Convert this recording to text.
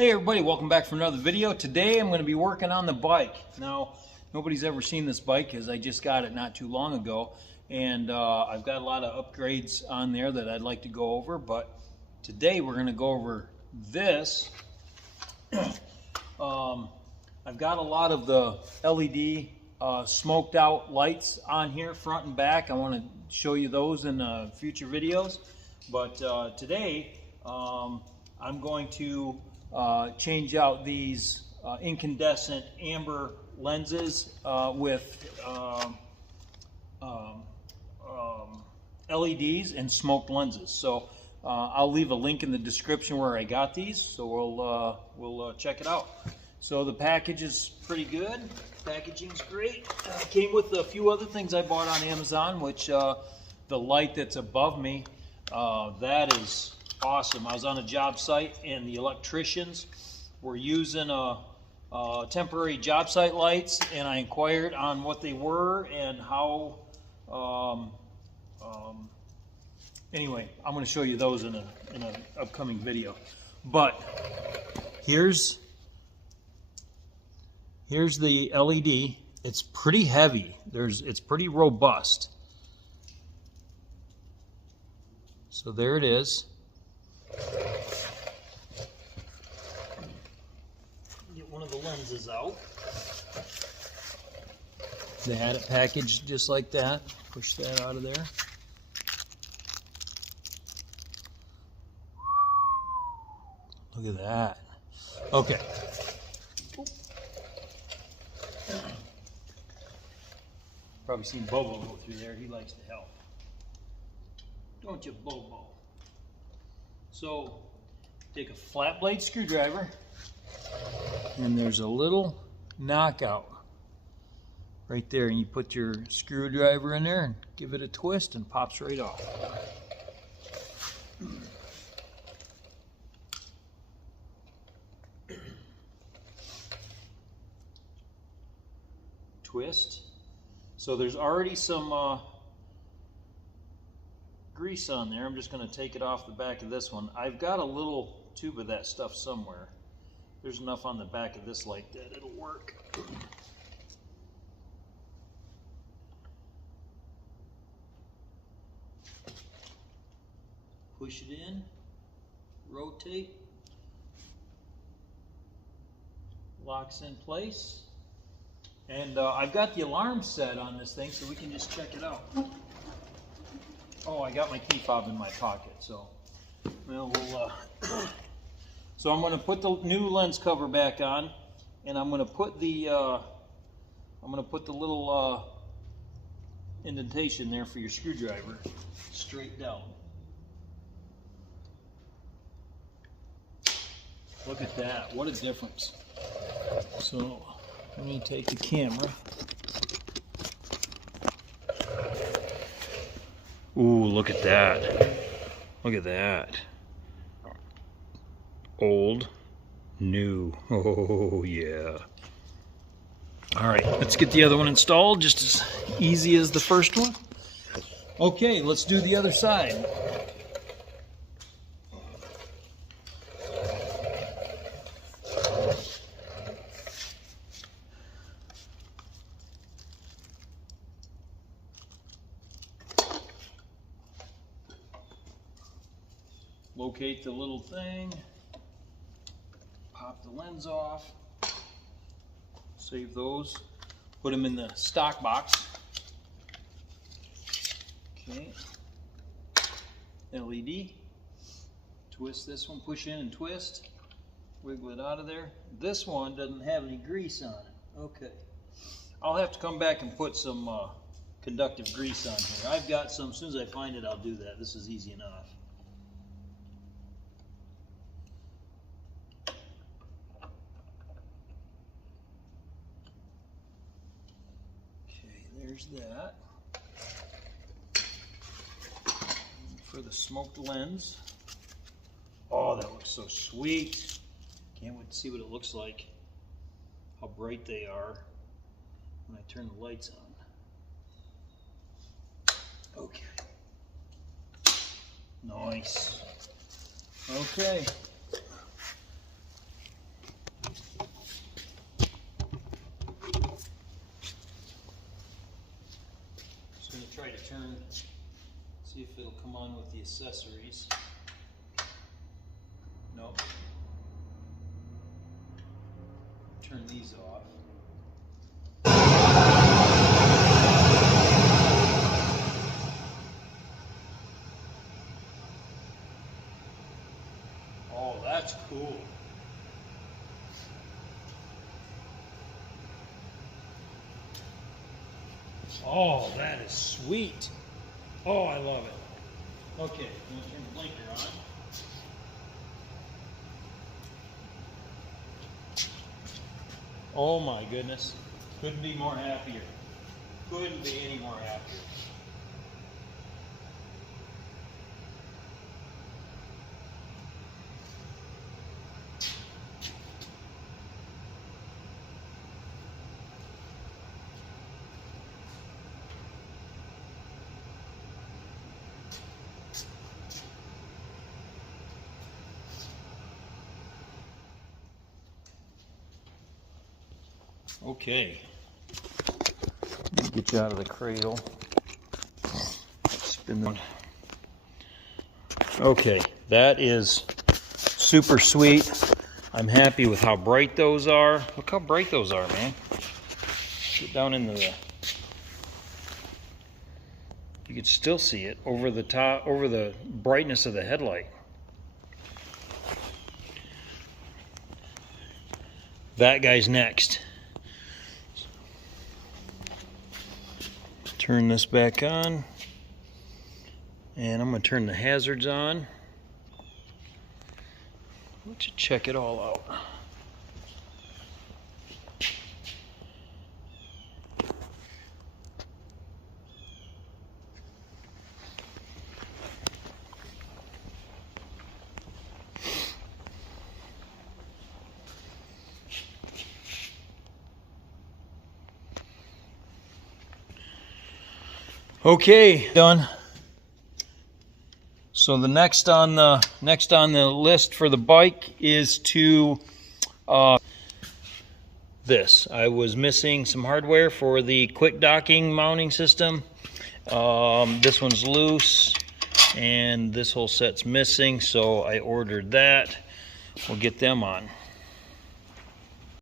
Hey everybody, welcome back for another video. Today I'm going to be working on the bike. Now, nobody's ever seen this bike because I just got it not too long ago, and I've got a lot of upgrades on there that I'd like to go over, but today we're going to go over this. I've got a lot of the LED smoked out lights on here, front and back. I want to show you those in future videos, but today I'm going to change out these incandescent amber lenses with LEDs and smoked lenses. So I'll leave a link in the description where I got these, so we'll check it out. So the package is pretty good. Packaging's great. Came with a few other things I bought on Amazon, which the light that's above me, that is awesome. I was on a job site and the electricians were using temporary job site lights, and I inquired on what they were and how. Anyway, I'm going to show you those in an upcoming video. But here's the LED. It's pretty heavy. It's pretty robust. So there it is. Get one of the lenses out. They had it packaged just like that. Push that out of there. Look at that. Okay. Probably seen Bobo go through there. He likes to help. Don't you, Bobo? So, take a flat blade screwdriver, and there's a little knockout right there, and you put your screwdriver in there and give it a twist and pops right off. Twist. So there's already some grease on there. I'm just going to take it off the back of this one. I've got a little tube of that stuff somewhere. There's enough on the back of this light that it'll work. Push it in, rotate, locks in place. And I've got the alarm set on this thing, so we can just check it out. Oh, I got my key fob in my pocket, so well, so I'm going to put the new lens cover back on, and I'm going to put the little indentation there for your screwdriver straight down. Look at that! What a difference! So let me take the camera. Ooh, look at that. Look at that. Old, new. Oh, yeah. All right, let's get the other one installed, just as easy as the first one. Okay, let's do the other side. Locate the little thing, pop the lens off, save those, put them in the stock box. Okay, LED, twist this one, push in and twist, wiggle it out of there. This one doesn't have any grease on it. Okay, I'll have to come back and put some conductive grease on here. I've got some. As soon as I find it, I'll do that. This is easy enough. There's that. For the smoked lens. Oh, that looks so sweet. Can't wait to see what it looks like. How bright they are when I turn the lights on. Okay. Nice. Okay. the accessories. Nope. Turn these off. Oh, that's cool. Oh, that is sweet. Oh, I love it. Okay, I'm going to turn the blinker on. Oh my goodness. Couldn't be more happier. Couldn't be any more happier. Okay, get you out of the cradle. Spin them. Okay, that is super sweet. I'm happy with how bright those are. Look how bright those are, man. Get down into the. You can still see it over the top, over the brightness of the headlight. That guy's next. Turn this back on, and I'm going to turn the hazards on. Let's check it all out. Okay, done. So the next on the list for the bike is to this. I was missing some hardware for the quick docking mounting system. This one's loose and this whole set's missing, so I ordered that. We'll get them on.